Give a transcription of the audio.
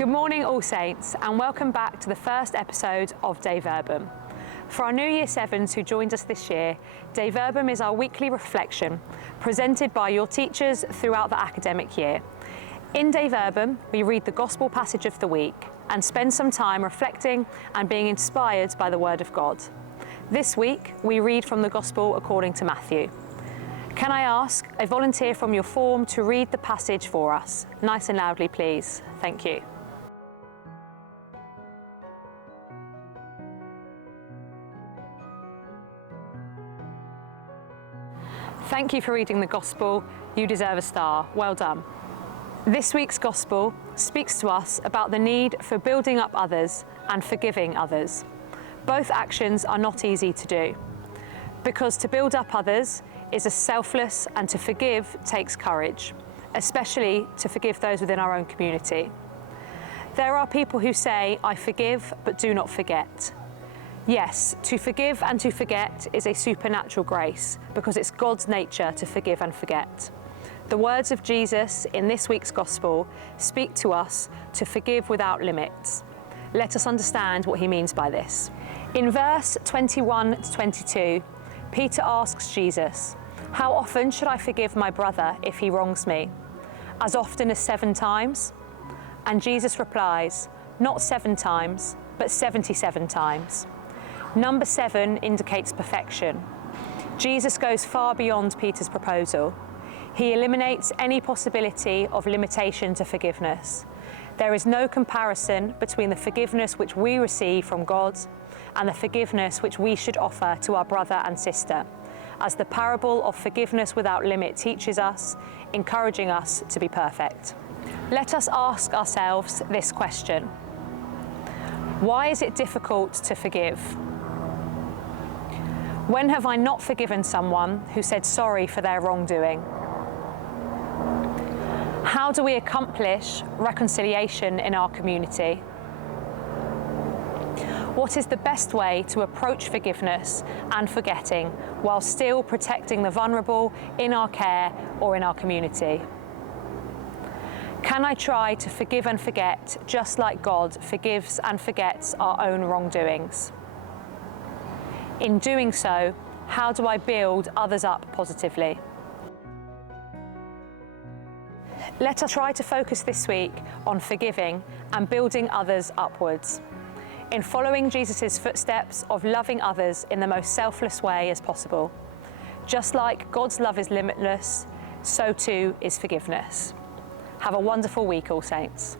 Good morning, All Saints, and welcome back to the first episode of DEI VERBUM. For our new Year 7s who joined us this year, DEI VERBUM is our weekly reflection presented by your teachers throughout the academic year. In DEI VERBUM, we read the Gospel passage of the week and spend some time reflecting and being inspired by the Word of God. This week, we read from the Gospel according to Matthew. Can I ask a volunteer from your form to read the passage for us? Nice and loudly, please. Thank you. Thank you for reading the Gospel. You deserve a star. Well done. This week's Gospel speaks to us about the need for building up others and forgiving others. Both actions are not easy to do, because to build up others is a selfless, and to forgive takes courage, especially to forgive those within our own community. There are people who say, "I forgive, but do not forget." Yes, to forgive and to forget is a supernatural grace, because it's God's nature to forgive and forget. The words of Jesus in this week's Gospel speak to us to forgive without limits. Let us understand what he means by this. In verse 21 to 22, Peter asks Jesus, "How often should I forgive my brother if he wrongs me? As often as 7 times?" And Jesus replies, "Not 7 times, but 77 times. Number 7 indicates perfection. Jesus goes far beyond Peter's proposal. He eliminates any possibility of limitation to forgiveness. There is no comparison between the forgiveness which we receive from God and the forgiveness which we should offer to our brother and sister, as the parable of forgiveness without limit teaches us, encouraging us to be perfect. Let us ask ourselves this question: why is it difficult to forgive? When have I not forgiven someone who said sorry for their wrongdoing? How do we accomplish reconciliation in our community? What is the best way to approach forgiveness and forgetting while still protecting the vulnerable in our care or in our community? Can I try to forgive and forget just like God forgives and forgets our own wrongdoings? In doing so, how do I build others up positively? Let us try to focus this week on forgiving and building others upwards, in following Jesus' footsteps of loving others in the most selfless way as possible. Just like God's love is limitless, so too is forgiveness. Have a wonderful week, All Saints.